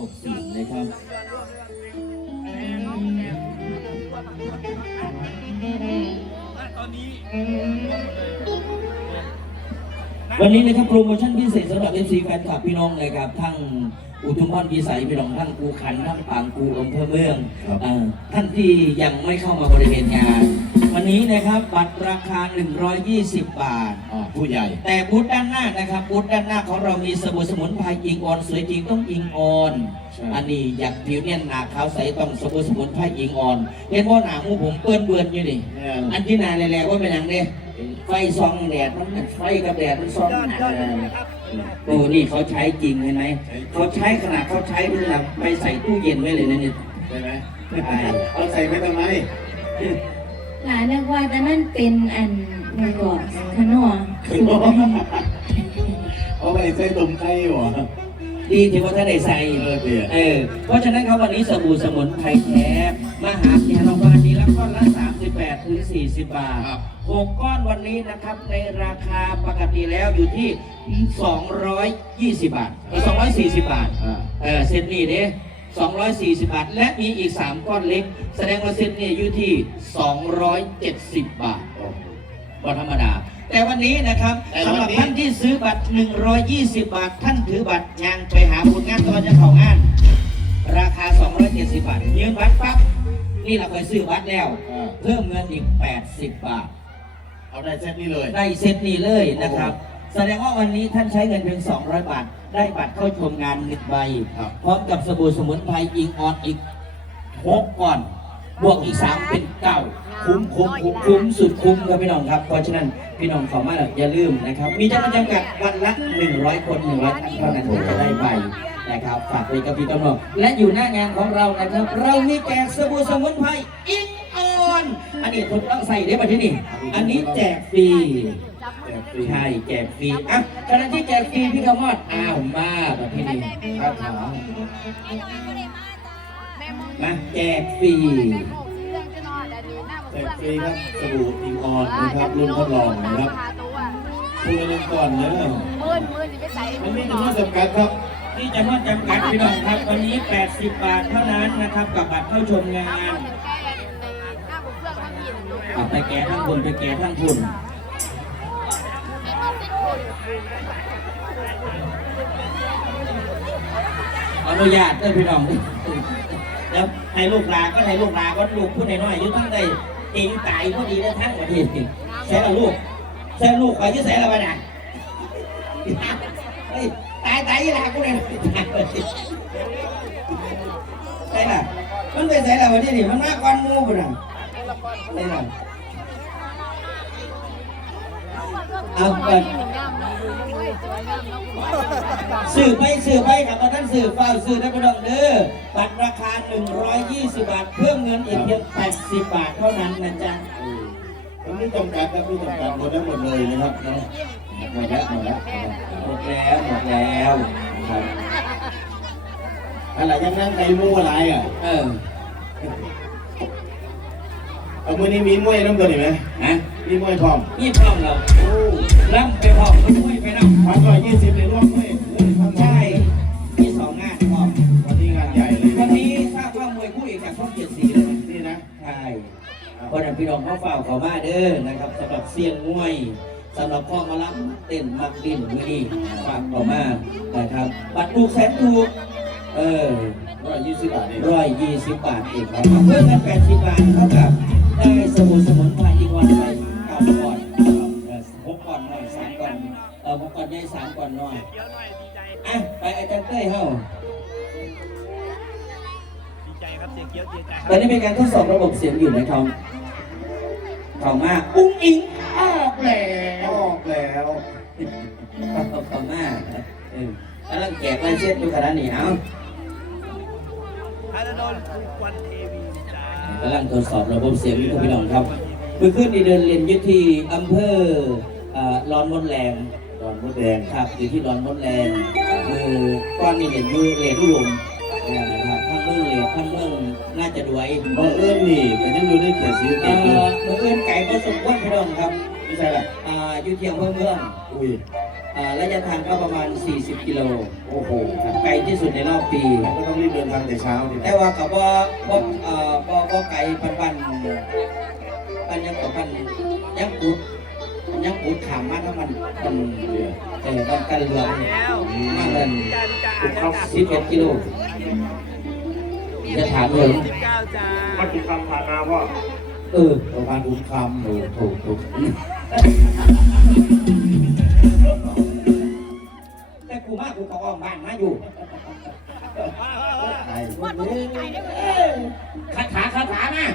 บบเสียงนะครับวันนี้นะครับโปรโมชั่นพิเศษสำหรับ FC แฟนคลับพี่น้องนะครับทั้งอุทุมพรพิสัยพี่น้องทั้งกูขันทั้งปางกูอำเภอเมืองครับเอ่อท่านที่ยังไม่เข้ามาบริเวณงาน วันนี้นะครับบัตรราคา 120 บาท อ่าผู้ใหญ่ แต่บูธด้านหน้านะครับบูธด้านหน้าของเรามีสบู่สมุนไพรอิงออนสวยจริงต้องอิงออน ใช่ อันนี้อยากผิวเนี่ยหนาขาวใสต้องสบู่สมุนไพรอิงออนเห็นว่าหนาหมูผมเปื้อนเบือนอยู่นี่เนี่ยอันที่หนาแหล่ๆว่าเป็นหนังเนี่ยไฟซองแดดมันไฟกับแดดมันซ้อนหนาโอ้นี่เขาใช้จริงเห็นไหมเขาใช้ขนาดเขาใช้เวลาไปใส่ตู้เย็นไว้เลยนะเนี่ย ใช่ไหมเอาใส่ไปทำไม หลานนึกว่าแต่นั่นเป็นอันเงินก่อนขนมเอาไปใส่ตุ่มไข่หรอดีที่ว่าท่านได้ใส่เออเดี๋ยวเออเพราะฉะนั้นครับวันนี้สบู่สมุนไพรแท้มาหาแกเราบานนี้ละก้อนละ 38 ถึง 40 บาทครับหกก้อนวันนี้นะครับในราคาปกติแล้วอยู่ที่ 220 บาทเออ240 บาทอ่าเออเซตนี้เด้ 240 บาท และมีอีก 3 ก้อนเล็ก แสดงว่าเซตนี้อยู่ที่ 270 บาทโอ้โหวันธรรมดา แต่วันนี้นะครับแต่สำหวัรับนนี้ท่านที่ซื้อบัตร 120 บาท ท่านถือบัตรยางไปหาผลงานตอนจะเข้างาน ราคา 270 บาท ยืมบัตรปั๊บนี่เราไปซื้อบัตรแล้วอ่าเพิ่มเงินอีก 80 บาท เอาได้เซตนี้เลย ได้เซตนี้เลยนะครับ แสดงว่าวันนี้ท่านใช้เงินเพียง 200 บาท ได้บัตรเข้าชมงานหนึ่งใบครับพร้อมกับสบู่สมุนไพรอิงออนอีกหกก่อน บวกอีกสามเป็นเก้าคุ้มคุ้มคุ้มคุ้มสุดคุ้มครับพี่น้องครับเพราะฉะนั้นพี่น้องขอมาอย่าลืมนะครับ มีจำนวนจำกัดวันละ 100 คน100ท่านเท่านั้นที่จะได้ใบนะครับฝากไว้กับพี่น้องและอยู่หน้างานของเรานะครับ เรามีแจกสบู่สมุนไพรอิงออน อันนี้ทดลองใส่ได้ป่ะที่นี่ อันนี้แจกฟรี ใช่แจกฟรีอะขณะที่แจกฟรีพี่ขมอดอ้าวมาแบบที่นี่คาถามาแจกฟรีแจกฟรีครับสบู่อิงออนนะครับรุ่นทดลองนะครับคุยกันก่อนเนอะมื่นมื่นไปใส่มันมีจำนวนจำกัดครับที่จะมาจำกัดพี่น้องครับวันนี้ 80 บาทเท่านั้นนะครับกับบัตรเข้าชมงานหน้าบุกเครื่องมันหินเอาไปแก่ทั้งคนไปแก่ทั้งคุณ อนุญาตเด้อพี่น้องแล้วให้ลูกลาก็ให้ลูกลาก็ลูกพูดน้อยๆอยุ่ตั้งได้เองตายพอดีได้วทั้งประเทศใช่ละลูกใช่ลูกไปที่ใส่ละวะน่ะตายตายยี่ลากูเลยใช่ละมันไปใส่ละวันนี้นี่มันมากกว่ามูปุ่นะใช่ละ เอาเปิดสื่อไปสื่อไปกับตอนนั้นสื่อเฝ้าสื่อนะพี่น้องเด้อบัตรราคา 120 บาท เพิ่มเงินอีกเพียง80 บาทเท่านั้นนะจ๊ะมันมีจำกัดครับมีจำกัดหมดแล้วหมดเลยนะครับเนาะหมดแล้วหมดแล้วหมดแล้วหมดแล้วหมดแล้วครับอะไรยังนั่งในมู่อะไรอะเออเอามือนี้มีมวยน้ำตัวนี่ไหมฮะ มีมวยพร้อมนี่พร้อมเราล่ำไปพร้อมก็ไม่ไปนั่งพันร้อยยี่สิบในรอบมวยเฮ้ยพันร้อใช่ยมีสองงานพร้อมวันนี้งานใหญ่เลยวันนี้ทราบว่ามวยคู่เอกจากช่องเจ็ดสีเลยนี่นะใช่เพราะนั้นพี่น้องเขาเฝ้าเขามาเด้อนะครับสำหรับเซียนมวยสำหรับพ่อมารับเต้นมักดินมือนี้ฝากเขามานะครับบัตรถูกแสนถูกเออร้อยยี่สิบบาทเองร้อยยี่สิบบาทเองครับเพิ่มเงินแปดสิบบาทเท่ากับามก่อนหน่อยอะไปอาจารย์เต้ยเฮ้าดีใจครับเสียงเกี้ยวเสียใจคตรัอบนนี้เป็นการทดสอบระบบเสียงอยู่นะครับเขามากอุ้งอิงออกแล้วออกแล้วเขามากเออแล้วเราแจกลายเส้นดูขนาดนี้เอาธารดลทุกวันเทวีจ้ากำลังทดสอบระบบเสียงอยู่ครับพี่น้องครับ เมื่อคืนนี้เดินเรียนอยุทที่อำเภอเอ่อร้อนมดแรง ตอนมดแดงครับอยู่ที่ร้อนมดแรงมือก้อนนี่เรียนมือเรียนรุ่ลมนะครับทั้งเมืองเรียนทั้งเมืองน่าจะด้วยบังเอิญนี่ก็ยังอยู่ในเขตสีสะเกเอ่ตอยู่อมือเอื้นไก่ผสมก้นพี่น้องครับไม่ใช่ล่ะอ่าอยู่ที่อำเภอเมืองอุ้ยอ่าระยะทางก็ประมาณ 40 กิโล โอ้โหครับไกลที่สุดในรอบปี ก็ต้องรีบเดินทางแต่เช้าดิแต่ว่ากับว่าว่าเอ่อว่าว่าไกลปันปันปันยังกับปันยังกุด ยังกุดขามมาถ้ามันมันเออมันกันเรือมันแล้วมากกันจ้าจ้าอ่านแล้วจ้าสิบเอ็ดกิโลจะถามเลยสิบเก้าจ้ามากี่คำผ่านมาพ่อเออประมาณอุ้มคำถูกถูกถูกแต่กูมากกูก็อ้อมบ้านมาอยู่ไอ้ว่ามันมีไก่ได้ไหมคาถาคาถามา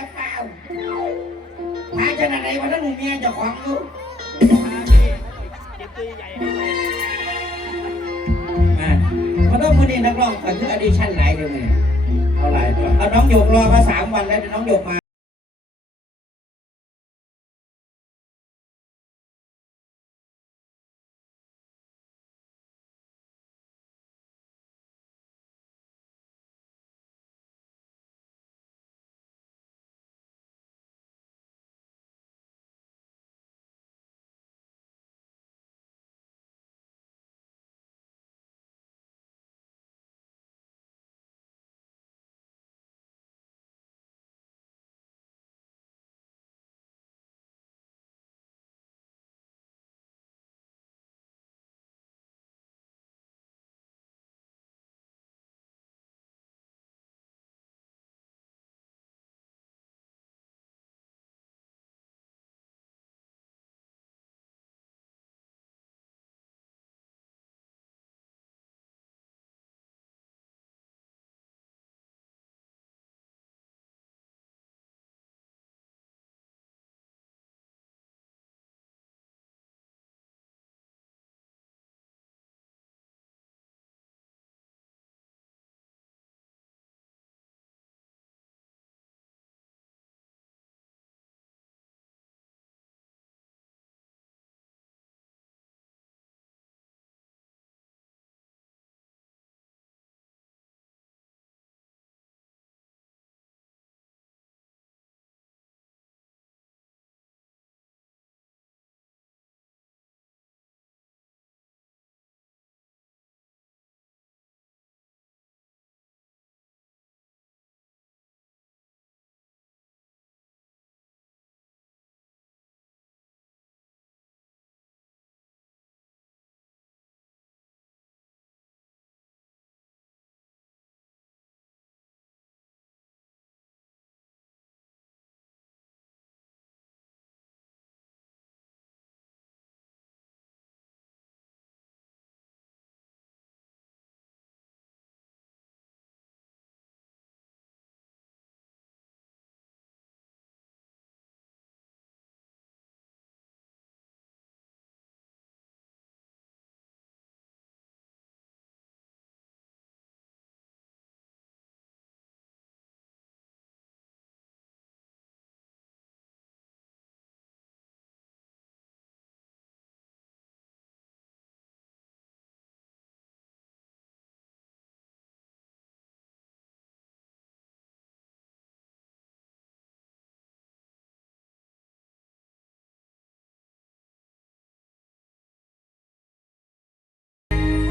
ชนะใดอยังเปล่าภาชนะใดวันนั้นหนูเมียเจ้าของอยู่มาต้องคนนี้นักร้องก็คืออดิชั่นหลายเดียวเนี่ยเอาหลายตัวเอาน้องหยกรอมาสามวันแล้วเดี๋ยวน้องหยกมา